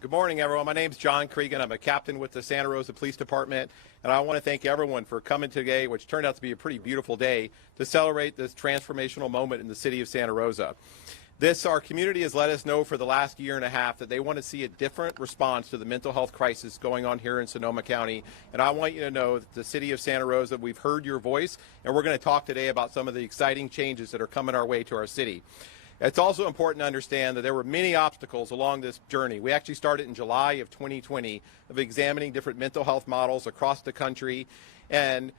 Good morning, everyone. My name is John Cregan. I'm a captain with the Santa Rosa Police Department, and I want to thank everyone for coming today, which turned out to be a pretty beautiful day, to celebrate this transformational moment in the city of Santa Rosa. Our community has let us know for the last year and a half that they want to see a different response to the mental health crisis going on here in Sonoma County. And I want you to know that the city of Santa Rosa, we've heard your voice, and we're going to talk today about some of the exciting changes that are coming our way to our city. It's also important to understand that there were many obstacles along this journey. We actually started in July of 2020 of examining different mental health models across the country and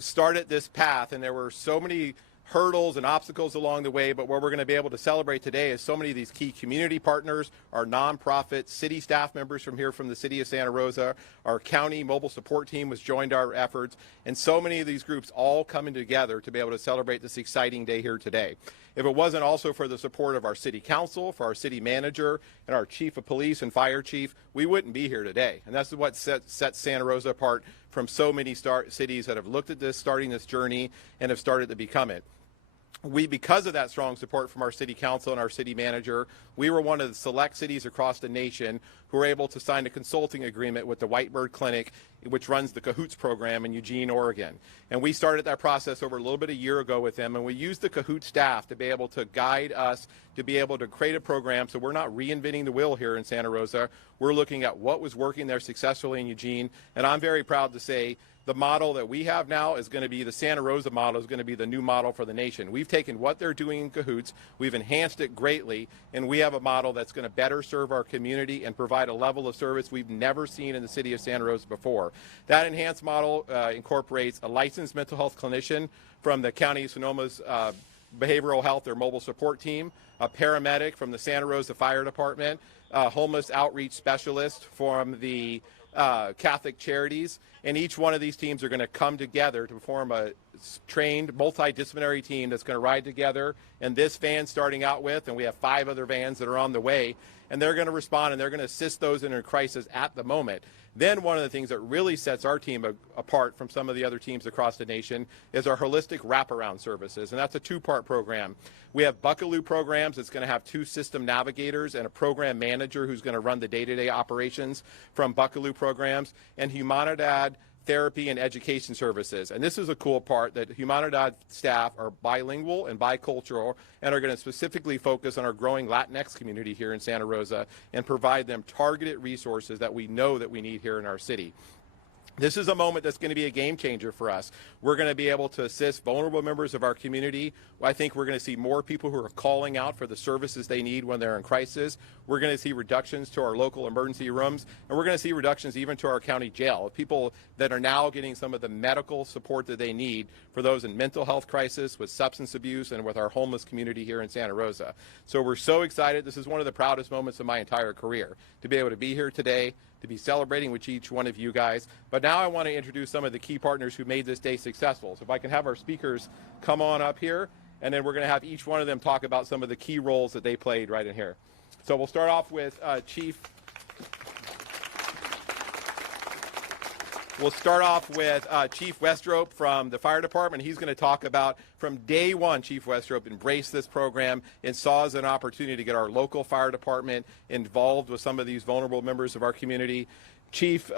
started this path, and there were so many hurdles and obstacles along the way, but what we're going to be able to celebrate today is so many of these key community partners, our nonprofit city staff members from here from the city of Santa Rosa, our county mobile support team has joined our efforts, and so many of these groups all coming together to be able to celebrate this exciting day here today. If it wasn't also for the support of our city council, for our city manager, and our chief of police and fire chief, we wouldn't be here today. And that's what sets Santa Rosa apart from so many cities that have looked at this, starting this journey, and have started to become it. Because of that strong support from our city council and our city manager, we were one of the select cities across the nation who were able to sign a consulting agreement with the Whitebird Clinic, which runs the Cahoots program in Eugene, Oregon. And we started that process over a little bit a year ago with them, and we used the Cahoots staff to be able to guide us to be able to create a program so we're not reinventing the wheel here in Santa Rosa. We're looking at what was working there successfully in Eugene, and I'm very proud to say the model that we have now is going to be the Santa Rosa model, is going to be the new model for the nation. We've taken what they're doing in Cahoots, we've enhanced it greatly, and we have a model that's going to better serve our community and provide a level of service we've never seen in the city of Santa Rosa before. That enhanced model incorporates a licensed mental health clinician from the County of Sonoma's behavioral health or mobile support team, a paramedic from the Santa Rosa Fire Department, a homeless outreach specialist from the Catholic Charities, and each one of these teams are going to come together to form a trained multidisciplinary team that's going to ride together. And this van starting out with, and we have 5 other vans that are on the way, and they're going to respond and they're going to assist those in a crisis at the moment. Then one of the things that really sets our team apart from some of the other teams across the nation is our holistic wraparound services, and that's a 2-part program. We have Buckaloo programs that's going to have 2 system navigators and a program manager who's going to run the day-to-day operations from Buckaloo programs, and Humanidad therapy and education services. And this is a cool part, that Humanidad staff are bilingual and bicultural and are going to specifically focus on our growing Latinx community here in Santa Rosa and provide them targeted resources that we know that we need here in our city. This is a moment that's going to be a game changer for us. We're going to be able to assist vulnerable members of our community. I think we're going to see more people who are calling out for the services they need when they're in crisis. We're going to see reductions to our local emergency rooms, and we're going to see reductions even to our county jail. People that are now getting some of the medical support that they need for those in mental health crisis, with substance abuse, and with our homeless community here in Santa Rosa. So we're so excited. This is one of the proudest moments of my entire career, to be able to be here today, to be celebrating with each one of you guys. But now I want to introduce some of the key partners who made this day successful. So if I can have our speakers come on up here, and then we're going to have each one of them talk about some of the key roles that they played right in here. So we'll start off with Chief Westrop from the fire department. He's going to talk about, from day one, Chief Westrop embraced this program and saw as an opportunity to get our local fire department involved with some of these vulnerable members of our community. Chief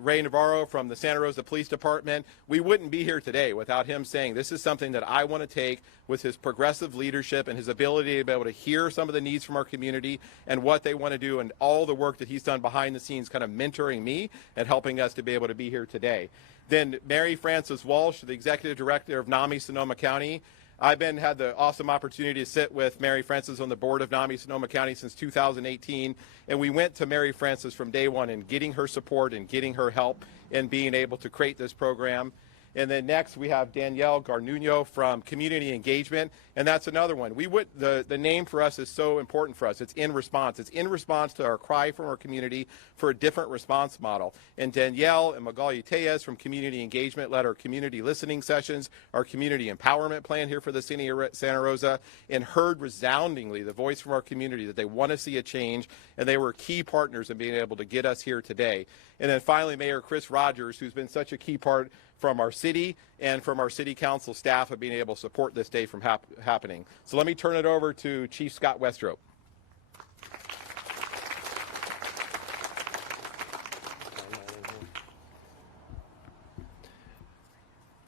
Ray Navarro from the Santa Rosa Police Department, we wouldn't be here today without him saying, this is something that I want to take, with his progressive leadership and his ability to be able to hear some of the needs from our community and what they want to do, and all the work that he's done behind the scenes kind of mentoring me and helping us to be able to be here today. Then Mary Frances Walsh, the Executive Director of NAMI Sonoma County. I've had the awesome opportunity to sit with Mary Frances on the board of NAMI Sonoma County since 2018, and we went to Mary Frances from day one in getting her support and getting her help in being able to create this program. And then next we have Danielle Garnuno from Community Engagement, and that's another one. The name for us is so important for us. It's inRESPONSE. It's in response to our cry from our community for a different response model. And Danielle and Magali Tejas from Community Engagement led our community listening sessions, our community empowerment plan here for the city of Santa Rosa, and heard resoundingly the voice from our community that they want to see a change, and they were key partners in being able to get us here today. And then finally, Mayor Chris Rogers, who's been such a key part from our city and from our city council staff of being able to support this day from happening. So let me turn it over to Chief Scott Westrop.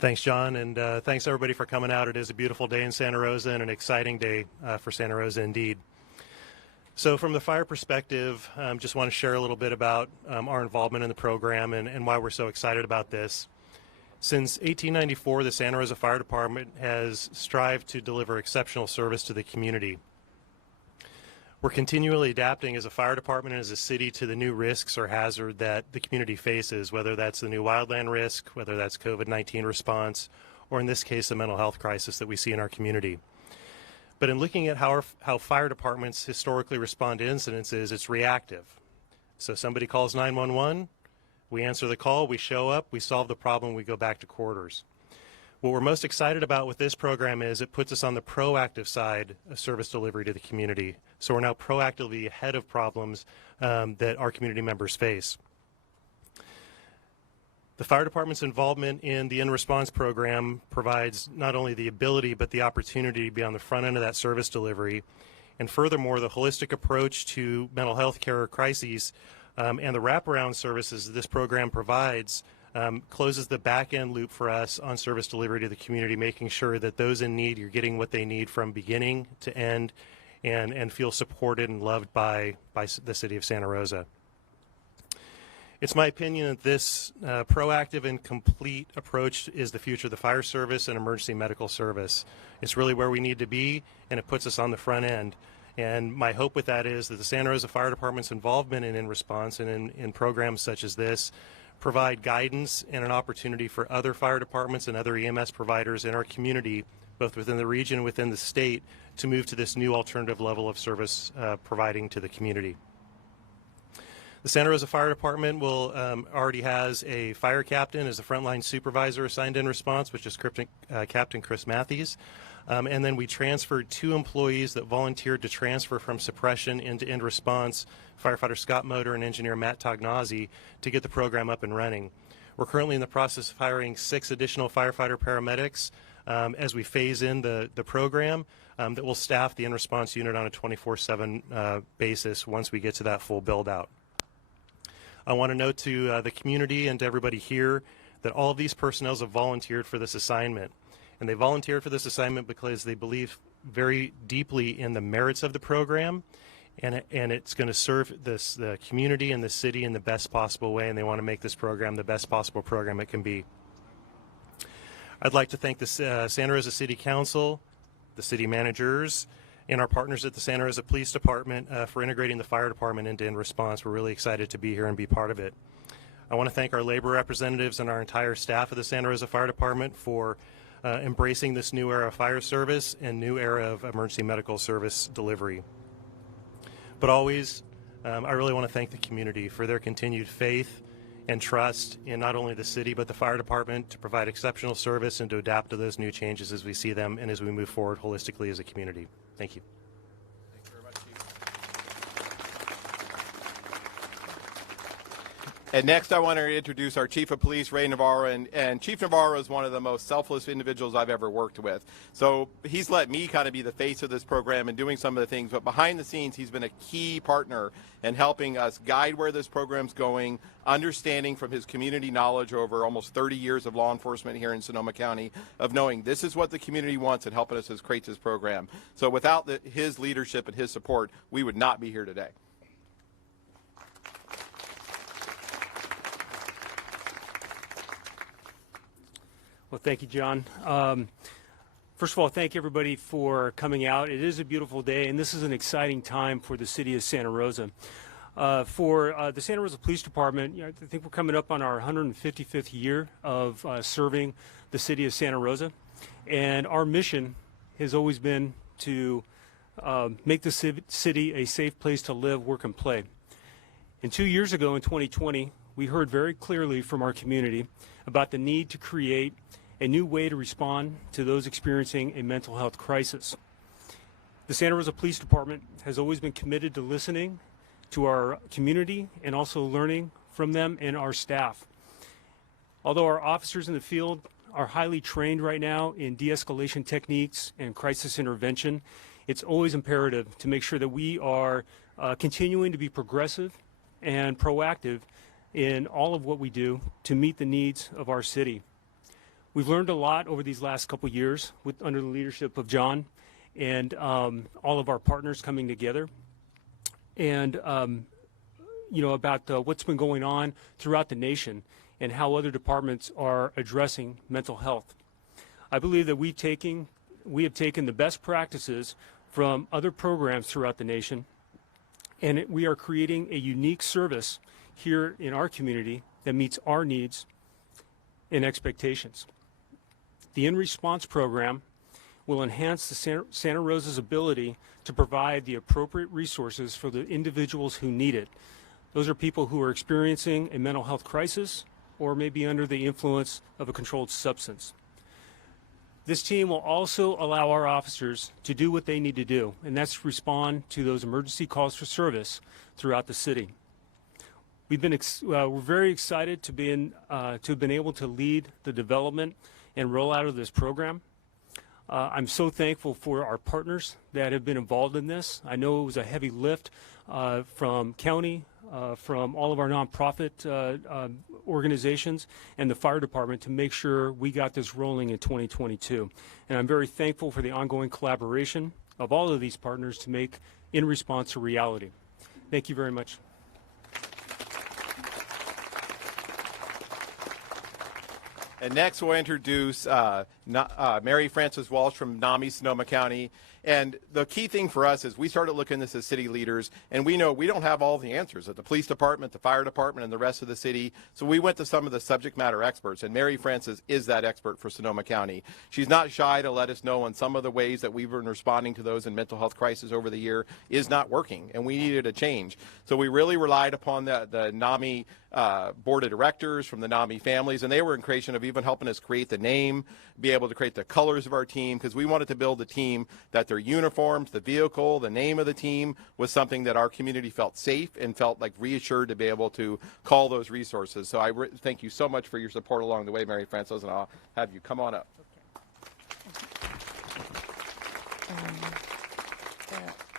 Thanks, John, and thanks everybody for coming out. It is a beautiful day in Santa Rosa and an exciting day for Santa Rosa indeed. So from the fire perspective, just want to share a little bit about our involvement in the program and why we're so excited about this. Since 1894, the Santa Rosa Fire Department has strived to deliver exceptional service to the community. We're continually adapting as a fire department and as a city to the new risks or hazard that the community faces, whether that's the new wildland risk, whether that's COVID-19 response, or in this case, the mental health crisis that we see in our community. But in looking at how fire departments historically respond to incidences, it's reactive. So somebody calls 911, we answer the call, we show up, we solve the problem, we go back to quarters. What we're most excited about with this program is it puts us on the proactive side of service delivery to the community. So we're now proactively ahead of problems that our community members face. The fire department's involvement in the inRESPONSE program provides not only the ability but the opportunity to be on the front end of that service delivery. And furthermore, the holistic approach to mental health care crises and the wraparound services this program provides closes the back-end loop for us on service delivery to the community, making sure that those in need are getting what they need from beginning to end and feel supported and loved by the city of Santa Rosa. It's my opinion that this proactive and complete approach is the future of the fire service and emergency medical service. It's really where we need to be, and it puts us on the front end. And my hope with that is that the Santa Rosa Fire Department's involvement in inRESPONSE and in programs such as this provide guidance and an opportunity for other fire departments and other EMS providers in our community, both within the region and within the state, to move to this new alternative level of service providing to the community. The Santa Rosa Fire Department will already has a fire captain as a frontline supervisor assigned in response, which is Captain Chris Matthews. And then we transferred 2 employees that volunteered to transfer from suppression into in-response, firefighter Scott Motor and engineer Matt Tognazzi, to get the program up and running. We're currently in the process of hiring 6 additional firefighter paramedics as we phase in the program that will staff the in-response unit on a 24/7 basis once we get to that full build-out. I want to note to the community and to everybody here that all of these personnel have volunteered for this assignment. And they volunteered for this assignment because they believe very deeply in the merits of the program, and it's going to serve the community and the city in the best possible way, and they want to make this program the best possible program it can be. I'd like to thank the Santa Rosa City Council, the city managers, and our partners at the Santa Rosa Police Department for integrating the fire department into inRESPONSE. We're really excited to be here and be part of it. I want to thank our labor representatives and our entire staff of the Santa Rosa Fire Department for embracing this new era of fire service and new era of emergency medical service delivery. But always, I really want to thank the community for their continued faith and trust in not only the city but the fire department to provide exceptional service and to adapt to those new changes as we see them and as we move forward holistically as a community. Thank you. Thank you very much, Chief. And next I want to introduce our Chief of Police, Ray Navarro, and Chief Navarro is one of the most selfless individuals I've ever worked with. So he's let me kind of be the face of this program and doing some of the things, but behind the scenes he's been a key partner in helping us guide where this program's going, understanding from his community knowledge over almost 30 years of law enforcement here in Sonoma County of knowing this is what the community wants and helping us as create this program. So without his leadership and his support, we would not be here today. Well, thank you, John. First of all, thank everybody for coming out. It is a beautiful day, and this is an exciting time for the city of Santa Rosa. For the Santa Rosa Police Department, I think we're coming up on our 155th year of serving the city of Santa Rosa, and our mission has always been to make the city a safe place to live, work, and play. And 2 years ago, in 2020, we heard very clearly from our community about the need to create a new way to respond to those experiencing a mental health crisis. The Santa Rosa Police Department has always been committed to listening to our community and also learning from them and our staff. Although our officers in the field are highly trained right now in de-escalation techniques and crisis intervention, it's always imperative to make sure that we are continuing to be progressive and proactive in all of what we do to meet the needs of our city. We've learned a lot over these last couple years under the leadership of John and all of our partners coming together, and about what's been going on throughout the nation and how other departments are addressing mental health. I believe that we have taken the best practices from other programs throughout the nation, and we are creating a unique service here in our community that meets our needs and expectations. The inRESPONSE program will enhance the Santa Rosa's ability to provide the appropriate resources for the individuals who need it. Those are people who are experiencing a mental health crisis or may be under the influence of a controlled substance. This team will also allow our officers to do what they need to do, and that's respond to those emergency calls for service throughout the city. We're very excited to have been able to lead the development and rollout of this program. I'm so thankful for our partners that have been involved in this. I know it was a heavy lift from county, from all of our nonprofit organizations and the fire department to make sure we got this rolling in 2022. And I'm very thankful for the ongoing collaboration of all of these partners to make inRESPONSE a reality. Thank you very much. And next we'll introduce Mary Frances Walsh from NAMI, Sonoma County. And the key thing for us is we started looking at this as city leaders, and we know we don't have all the answers at the police department, the fire department, and the rest of the city. So we went to some of the subject matter experts, and Mary Frances is that expert for Sonoma County. She's not shy to let us know on some of the ways that we've been responding to those in mental health crisis over the year is not working, and we needed a change. So we really relied upon the NAMI board of directors from the NAMI families, and they were in creation of even helping us create the name, be able to create the colors of our team, because we wanted to build a team that their uniforms, the vehicle, the name of the team was something that our community felt safe and felt like reassured to be able to call those resources. So I thank you so much for your support along the way, Mary Frances, and I'll have you come on up.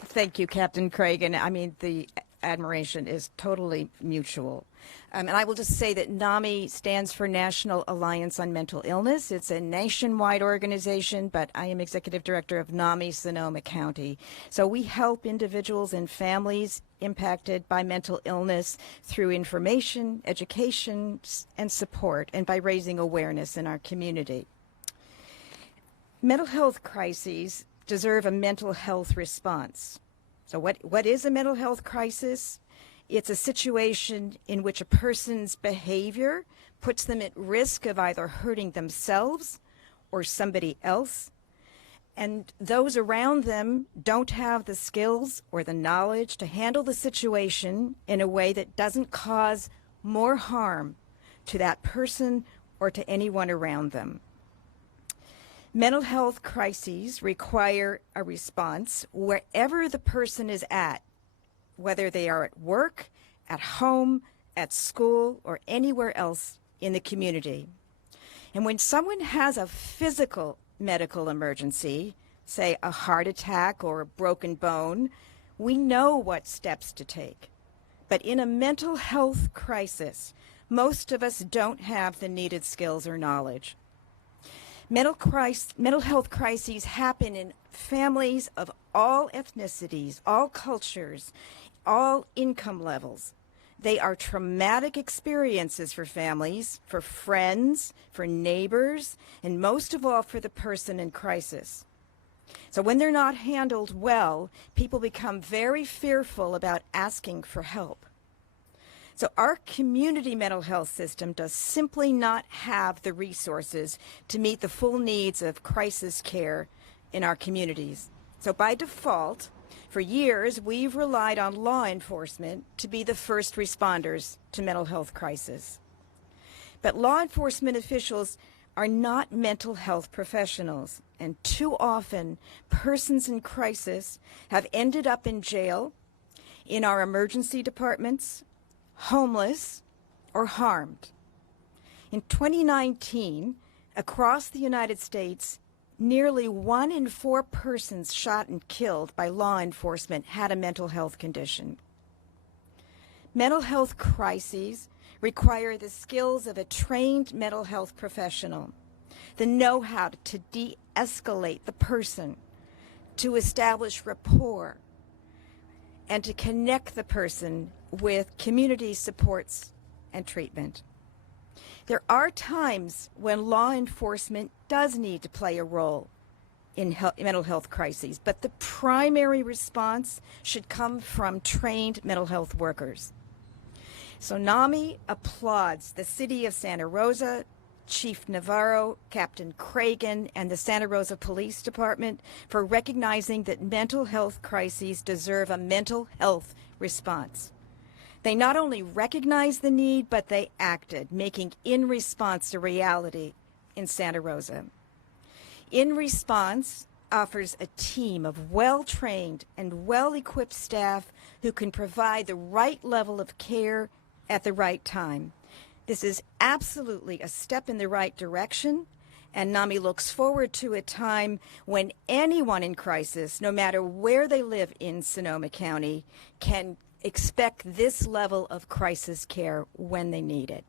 Thank you, Captain Craig. And I mean, the admiration is totally mutual. And I will just say that NAMI stands for National Alliance on Mental Illness. It's a nationwide organization, but I am executive director of NAMI Sonoma County. So we help individuals and families impacted by mental illness through information, education, and support, and by raising awareness in our community. Mental health crises deserve a mental health response. So what is a mental health crisis? It's a situation in which a person's behavior puts them at risk of either hurting themselves or somebody else, and those around them don't have the skills or the knowledge to handle the situation in a way that doesn't cause more harm to that person or to anyone around them. Mental health crises require a response wherever the person is at, whether they are at work, at home, at school, or anywhere else in the community. And when someone has a physical medical emergency, say a heart attack or a broken bone, we know what steps to take. But in a mental health crisis, most of us don't have the needed skills or knowledge. Mental health crises happen in families of all ethnicities, all cultures, all income levels. They are traumatic experiences for families, for friends, for neighbors, and most of all for the person in crisis. So when they're not handled well, people become very fearful about asking for help. So our community mental health system does simply not have the resources to meet the full needs of crisis care in our communities. So by default, for years, we've relied on law enforcement to be the first responders to mental health crisis. But law enforcement officials are not mental health professionals, and too often, persons in crisis have ended up in jail, in our emergency departments, homeless, or harmed. In 2019, across the United States, nearly 1 in 4 persons shot and killed by law enforcement had a mental health condition. Mental health crises require the skills of a trained mental health professional. the know-how to de-escalate the person, to establish rapport, and to connect the person with community supports and treatment. There are times when law enforcement does need to play a role in mental health crises, but the primary response should come from trained mental health workers. So NAMI applauds the City of Santa Rosa, Chief Navarro, Captain Cragen, and the Santa Rosa Police Department for recognizing that mental health crises deserve a mental health response. They not only recognized the need, but they acted, making inRESPONSE a reality in Santa Rosa. inRESPONSE offers a team of well-trained and well-equipped staff who can provide the right level of care at the right time. This is absolutely a step in the right direction, and NAMI looks forward to a time when anyone in crisis, no matter where they live in Sonoma County, can expect this level of crisis care when they need it.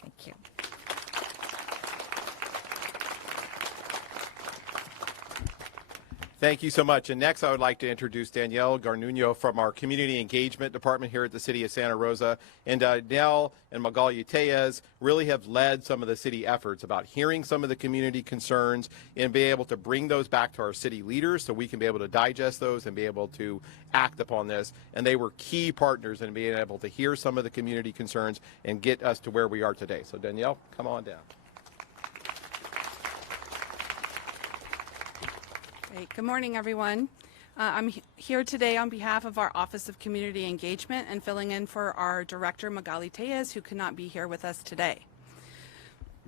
Thank you. Thank you so much. And next, I would like to introduce Danielle Garnuno from our Community Engagement Department here at the City of Santa Rosa. And Danielle and Magali Tellez really have led some of the city efforts about hearing some of the community concerns and be able to bring those back to our city leaders so we can be able to digest those and be able to act upon this. And they were key partners in being able to hear some of the community concerns and get us to where we are today. So Danielle, come on down. Great. Good morning, everyone. I'm here today on behalf of our Office of Community Engagement and filling in for our Director, Magali Tellez, who could not be here with us today.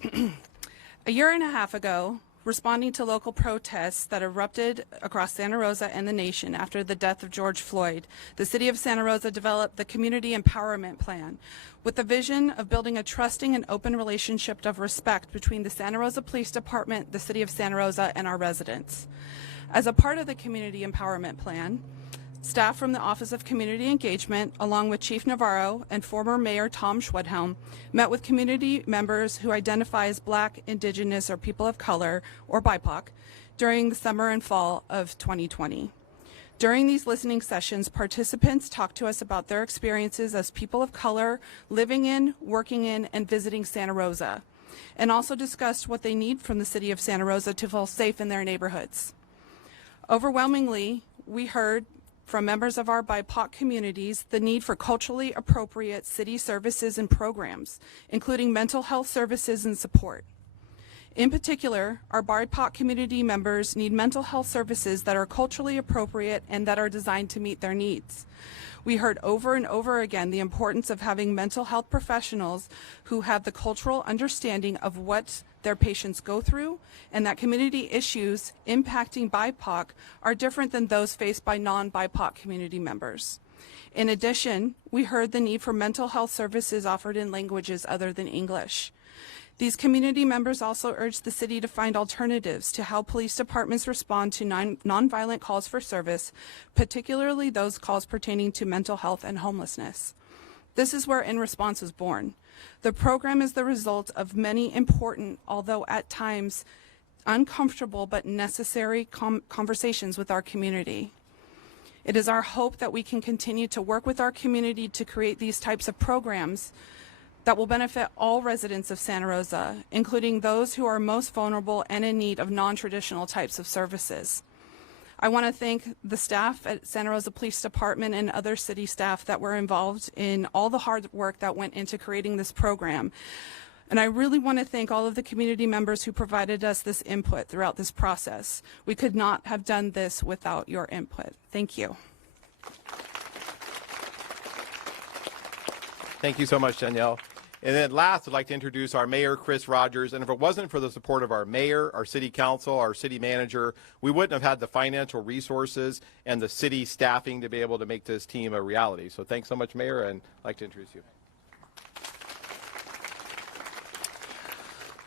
A year and a half ago, responding to local protests that erupted across Santa Rosa and the nation after the death of George Floyd, the City of Santa Rosa developed the Community Empowerment Plan with the vision of building a trusting and open relationship of respect between the Santa Rosa Police Department, the City of Santa Rosa, and our residents. As a part of the Community Empowerment Plan, staff from the Office of Community Engagement, along with Chief Navarro and former Mayor Tom Schwedhelm, met with community members who identify as Black, Indigenous, or people of color, or BIPOC, during the summer and fall of 2020. During these listening sessions, participants talked to us about their experiences as people of color living in, working in, and visiting Santa Rosa, and also discussed what they need from the City of Santa Rosa to feel safe in their neighborhoods. Overwhelmingly, we heard from members of our BIPOC communities the need for culturally appropriate city services and programs, including mental health services and support. In particular, our BIPOC community members need mental health services that are culturally appropriate and that are designed to meet their needs. We heard over and over again the importance of having mental health professionals who have the cultural understanding of what their patients go through, and that community issues impacting BIPOC are different than those faced by non-BIPOC community members. In addition, we heard the need for mental health services offered in languages other than English. These community members also urged the city to find alternatives to how police departments respond to nonviolent calls for service, particularly those calls pertaining to mental health and homelessness. This is where inRESPONSE was born. The program is the result of many important, although at times uncomfortable but necessary conversations with our community. It is our hope that we can continue to work with our community to create these types of programs that will benefit all residents of Santa Rosa, including those who are most vulnerable and in need of non-traditional types of services. I want to thank the staff at Santa Rosa Police Department and other city staff that were involved in all the hard work that went into creating this program. And I really want to thank all of the community members who provided us this input throughout this process. We could not have done this without your input. Thank you. Thank you so much, Danielle. And then last, I'd like to introduce our Mayor, Chris Rogers. And if it wasn't for the support of our mayor, our city council, our city manager, we wouldn't have had the financial resources and the city staffing to be able to make this team a reality. So thanks so much, Mayor, and I'd like to introduce you.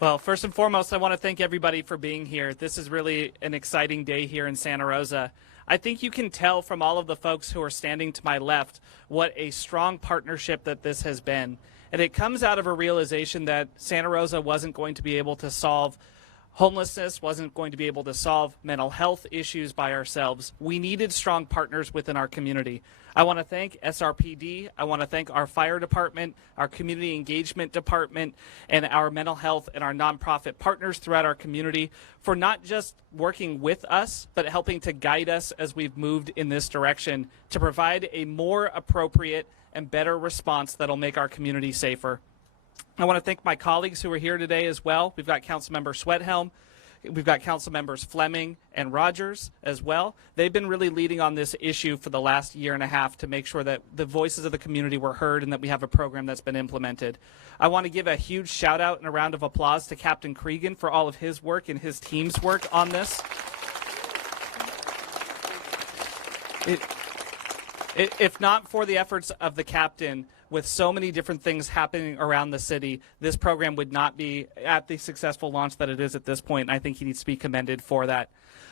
Well, first and foremost, I want to thank everybody for being here. This is really an exciting day here in Santa Rosa. I think you can tell from all of the folks who are standing to my left what a strong partnership that this has been. And it comes out of a realization that Santa Rosa wasn't going to be able to solve homelessness, wasn't going to be able to solve mental health issues by ourselves. We needed strong partners within our community. I want to thank SRPD. I want to thank our fire department, our community engagement department, and our mental health and our nonprofit partners throughout our community for not just working with us, but helping to guide us as we've moved in this direction to provide a more appropriate and better response that'll make our community safer. I want to thank my colleagues who are here today as well. We've got Councilmember Sweathelm. We've got Council Members Fleming and Rogers as well. They've been really leading on this issue for the last year and a half to make sure that the voices of the community were heard and that we have a program that's been implemented. I want to give a huge shout out and a round of applause to Captain Cregan for all of his work and his team's work on this. If not for the efforts of the captain, with so many different things happening around the city, this program would not be at the successful launch that it is at this point, and I think he needs to be commended for that.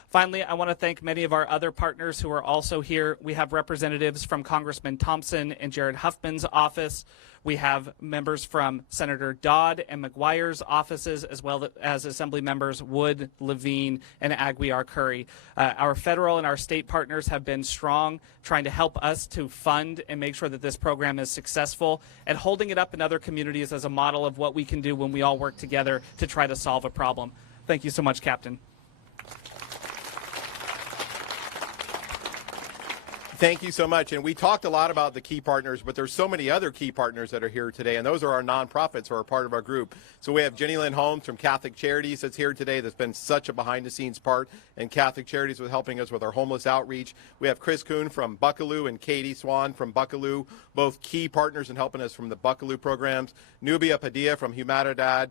Finally, I want to thank many of our other partners who are also here. We have representatives from Congressman Thompson and Jared Huffman's office. We have members from Senator Dodd and McGuire's offices, as well as Assembly members Wood, Levine, and Aguiar-Curry. Our federal and our state partners have been strong, trying to help us to fund and make sure that this program is successful, and holding it up in other communities as a model of what we can do when we all work together to try to solve a problem. Thank you so much, Captain. Thank you so much. And we talked a lot about the key partners, but there's so many other key partners that are here today, and those are our nonprofits who are part of our group. So we have Jenny Lynn Holmes from Catholic Charities that's here today. That's been such a behind-the-scenes part, and Catholic Charities was helping us with our homeless outreach. We have Chris Kuhn from Buckaloo and Katie Swan from Buckaloo, both key partners in helping us from the Buckaloo programs. Nubia Padilla from Humanidad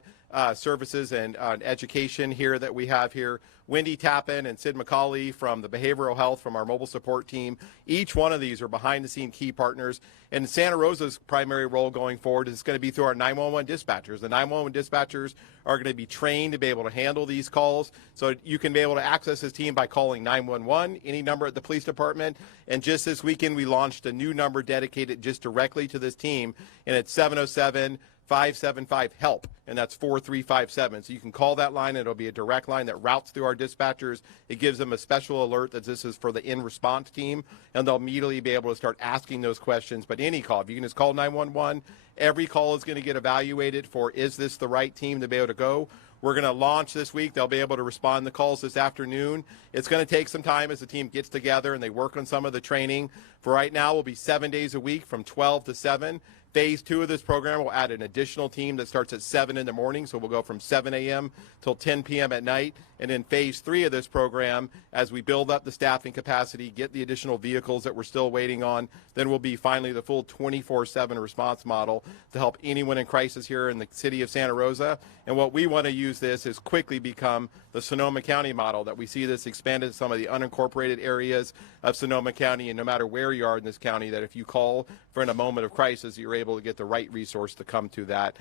Services and Education here that we have here. Wendy Tappan and Sid McCauley from the Behavioral Health from our mobile support team. Each one of these are behind-the-scene key partners. And Santa Rosa's primary role going forward is going to be through our 911 dispatchers. The 911 dispatchers are going to be trained to be able to handle these calls. So you can be able to access this team by calling 911, any number at the police department. And just this weekend, we launched a new number dedicated just directly to this team, and it's 707-575-HELP, and that's 4357. So you can call that line, and it'll be a direct line that routes through our dispatchers. It gives them a special alert that this is for the inRESPONSE team, and they'll immediately be able to start asking those questions. But any call, if you can just call 911, every call is going to get evaluated for, is this the right team to be able to go? We're going to launch this week. They'll be able to respond to calls this afternoon. It's going to take some time as the team gets together and they work on some of the training. For right now, we'll be 7 days a week from 12 to 7. Phase 2 of this program will add an additional team that starts at 7 in the morning, so we'll go from 7 a.m. till 10 p.m. at night. And in Phase 3 of this program, as we build up the staffing capacity, get the additional vehicles that we're still waiting on, then we'll be finally the full 24/7 response model to help anyone in crisis here in the city of Santa Rosa. And what we want to use this is quickly become the Sonoma County model, that we see this expanded to some of the unincorporated areas of Sonoma County, and no matter where you are in this county, that if you call for in a moment of crisis, you're able to get the right resource to come to that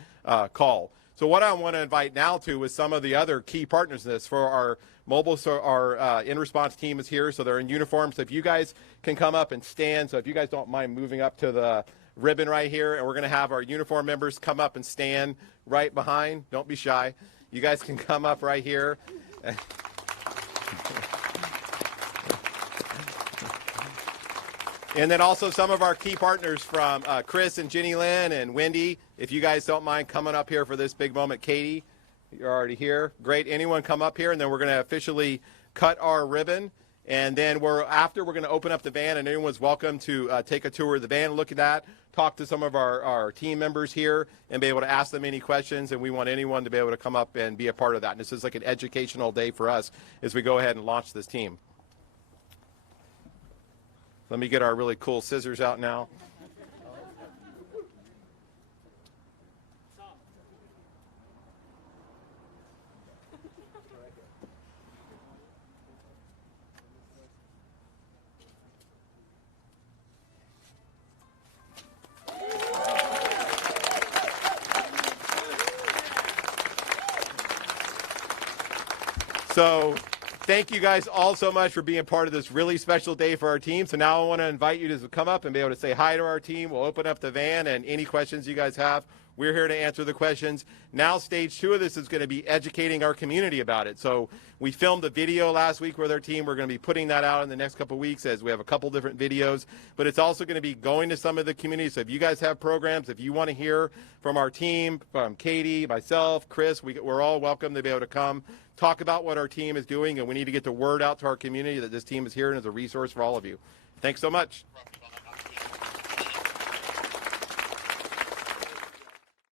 call. So what I want to invite now to is some of the other key partners in this. For our mobile, so our inRESPONSE team is here, so they're in uniform. So if you guys can come up and stand, so if you guys don't mind moving up to the ribbon right here, and we're going to have our uniform members come up and stand right behind. Don't be shy. You guys can come up right here. And then also some of our key partners from Chris and Jenny Lynn and Wendy, if you guys don't mind coming up here for this big moment. Katie, you're already here. Great. Anyone come up here, and then we're going to officially cut our ribbon. And then after we're going to open up the van, and anyone's welcome to take a tour of the van, look at that, talk to some of our team members here, and be able to ask them any questions. And we want anyone to be able to come up and be a part of that. And this is like an educational day for us as we go ahead and launch this team. Let me get our really cool scissors out now. So Thank you guys all so much for being part of this really special day for our team. So now I want to invite you to come up and be able to say hi to our team. We'll open up the van, and any questions you guys have, we're here to answer the questions. Now stage 2 of this is going to be educating our community about it. So we filmed a video last week with our team. We're going to be putting that out in the next couple of weeks, as we have a couple different videos. But it's also going to be going to some of the communities. So if you guys have programs, if you want to hear from our team, from Katie, myself, Chris, we're all welcome to be able to come talk about what our team is doing. And we need to get the word out to our community that this team is here and is a resource for all of you. Thanks so much.